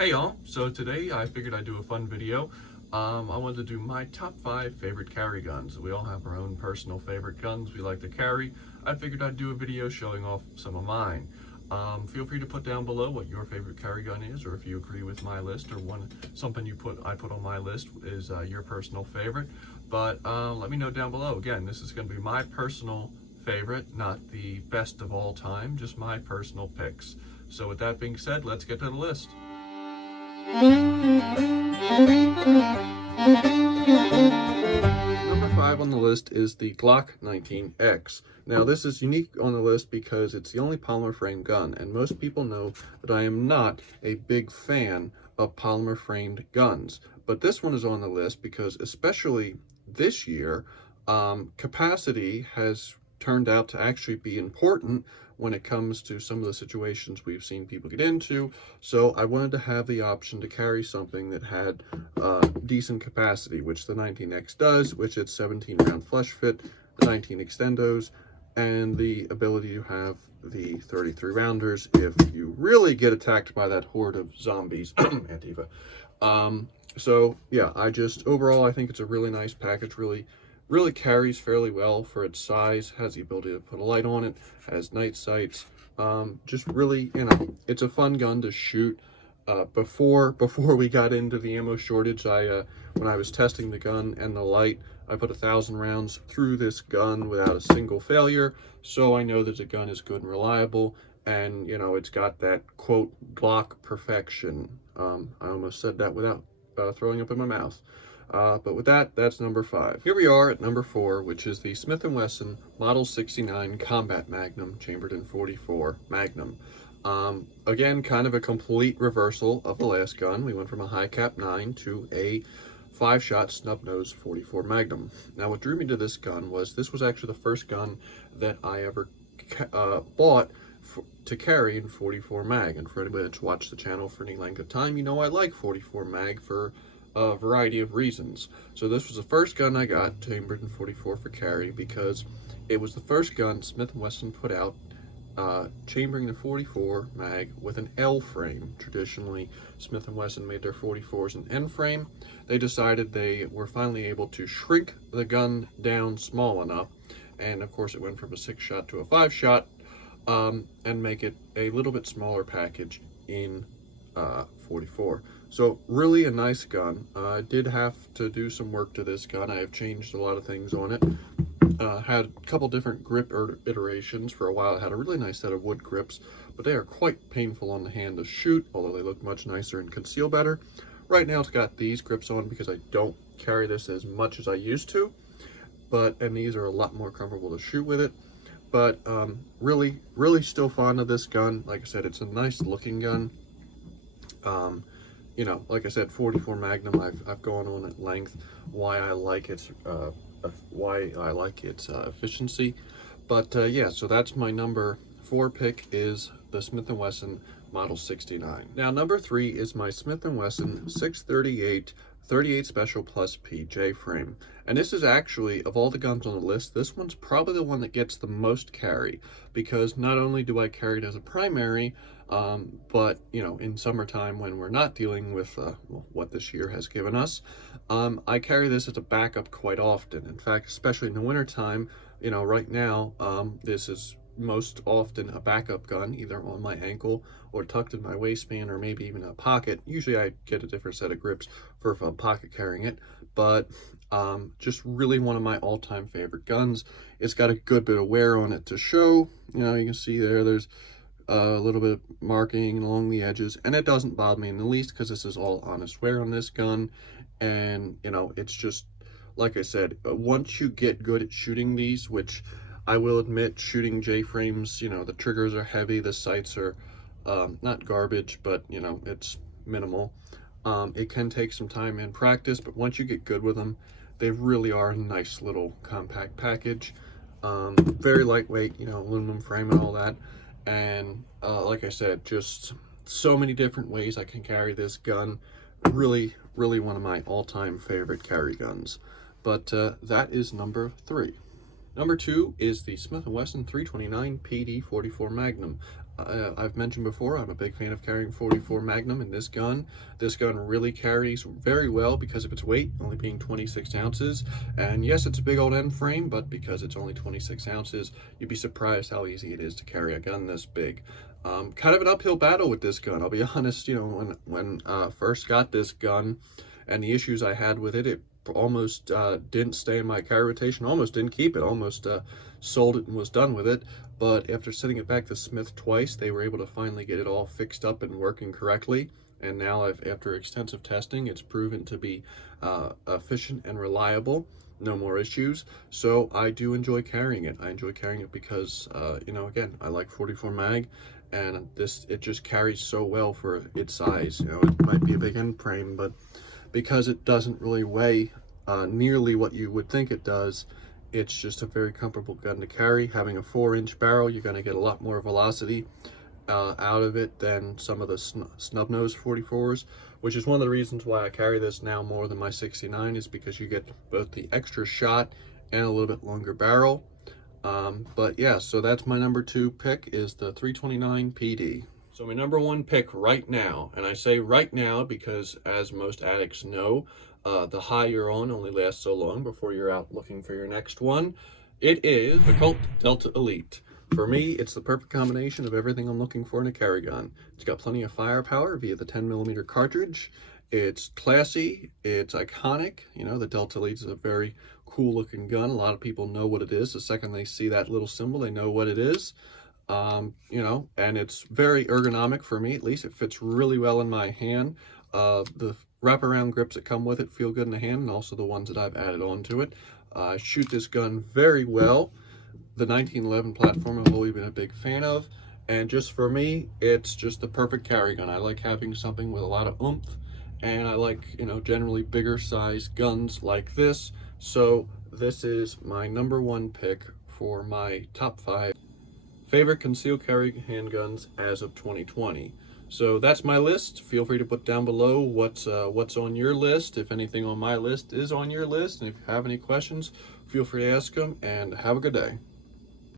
Hey y'all, so today I figured I'd do a fun video. I wanted to do my top 5 favorite carry guns. We all have our own personal favorite guns we like to carry. I figured I'd do a video showing off some of mine. Feel free to put down below what your favorite carry gun is, or if you agree with my list, or something I put on my list is your personal favorite. But let me know down below. Again, this is going to be my personal favorite, not the best of all time, just my personal picks. So with that being said, let's get to the list. Number 5 on the list is the Glock 19X. Now this is unique on the list because it's the only polymer frame gun, and most people know that I am not a big fan of polymer framed guns. But this one is on the list because, especially this year, capacity has turned out to actually be important when it comes to some of the situations we've seen people get into. So I wanted to have the option to carry something that had decent capacity, which the 19X does, which it's 17 round flush fit, the 19 extendos, and the ability to have the 33 rounders if you really get attacked by that horde of zombies. Antifa. So yeah, overall I think it's a really nice package. Really carries fairly well for its size, has the ability to put a light on it, has night sights. Just really, it's a fun gun to shoot. Before we got into the ammo shortage, when I was testing the gun and the light, I put 1,000 rounds through this gun without a single failure. So I know that the gun is good and reliable, and it's got that quote Glock perfection. I almost said that without throwing up in my mouth. But with that, that's number 5. Here we are at number 4, which is the Smith & Wesson Model 69 Combat Magnum, chambered in .44 Magnum. Again, kind of a complete reversal of the last gun. We went from a high cap 9 to a 5-shot snub-nose .44 Magnum. Now, what drew me to this gun was this was actually the first gun that I ever bought to carry in .44 mag. And for anybody that's watched the channel for any length of time, you know I like .44 mag for a variety of reasons. So this was the first gun I got chambered in .44 for carry because it was the first gun Smith & Wesson put out chambering the .44 mag with an L frame. Traditionally, Smith & Wesson made their .44s an N frame. They decided they were finally able to shrink the gun down small enough, and of course it went from a 6-shot to a 5-shot, and make it a little bit smaller package in .44. So really a nice gun. I did have to do some work to this gun. I have changed a lot of things on it. Had a couple different grip iterations. For a while it had a really nice set of wood grips, but they are quite painful on the hand to shoot, although they look much nicer and conceal better. Right now it's got these grips on because I don't carry this as much as I used to, and these are a lot more comfortable to shoot with it. But really still fond of this gun. Like I said, it's a nice looking gun. Like I said, .44 Magnum, I've gone on at length why I like its efficiency. But yeah, so that's my number 4 pick, is the Smith & Wesson Model 69. Now number 3 is my Smith & Wesson 638 38 Special Plus P J frame. And this is actually, of all the guns on the list, this one's probably the one that gets the most carry, because not only do I carry it as a primary, but in summertime when we're not dealing with what this year has given us, I carry this as a backup quite often. In fact, especially in the wintertime, right now, this is most often a backup gun, either on my ankle or tucked in my waistband, or maybe even a pocket. Usually I get a different set of grips for if I'm pocket carrying it, but just really one of my all-time favorite guns. It's got a good bit of wear on it to show. You can see there's a little bit of marking along the edges, and it doesn't bother me in the least because this is all honest wear on this gun. And it's just, like I said, once you get good at shooting these, which I will admit, shooting J-frames, the triggers are heavy, the sights are not garbage, but it's minimal. It can take some time and practice, but once you get good with them, they really are a nice little compact package. Very lightweight, aluminum frame and all that. And like I said, just so many different ways I can carry this gun. Really one of my all-time favorite carry guns. But that is number 3. Number 2 is the Smith & Wesson 329 PD 44 Magnum. I've mentioned before, I'm a big fan of carrying 44 Magnum in this gun. This gun really carries very well because of its weight, only being 26 ounces. And yes, it's a big old end frame, but because it's only 26 ounces, you'd be surprised how easy it is to carry a gun this big. Kind of an uphill battle with this gun. I'll be honest, you know, when first got this gun and the issues I had with it, it almost didn't stay in my carry rotation, almost didn't keep it, almost sold it and was done with it. But after sending it back to Smith twice, they were able to finally get it all fixed up and working correctly. And now, after extensive testing, it's proven to be efficient and reliable. No more issues. So I do enjoy carrying it. I enjoy carrying it because, you know, again, I like 44 mag, and it just carries so well for its size. You know, it might be a big end frame, but because it doesn't really weigh nearly what you would think it does, it's just a very comfortable gun to carry. Having a 4-inch barrel, you're going to get a lot more velocity out of it than some of the snub-nose 44s, which is one of the reasons why I carry this now more than my 69, is because you get both the extra shot and a little bit longer barrel. But yeah, so that's my number 2 pick, is the 329 PD. So my number 1 pick right now, and I say right now because, as most addicts know, the high you're on only lasts so long before you're out looking for your next one. It is the Colt Delta Elite. For me, it's the perfect combination of everything I'm looking for in a carry gun. It's got plenty of firepower via the 10mm cartridge. It's classy, it's iconic. You know, the Delta Elite is a very cool looking gun. A lot of people know what it is. The second they see that little symbol, they know what it is. You know, and it's very ergonomic for me, at least. It fits really well in my hand. The wraparound grips that come with it feel good in the hand, and also the ones that I've added onto it. I shoot this gun very well. The 1911 platform I've always been a big fan of, and just for me, it's just the perfect carry gun. I like having something with a lot of oomph, and I like, you know, generally bigger size guns like this. So this is my number 1 pick for my top 5 favorite concealed carry handguns as of 2020. So that's my list. Feel free to put down below what's on your list, if anything on my list is on your list. And if you have any questions, feel free to ask them, and have a good day.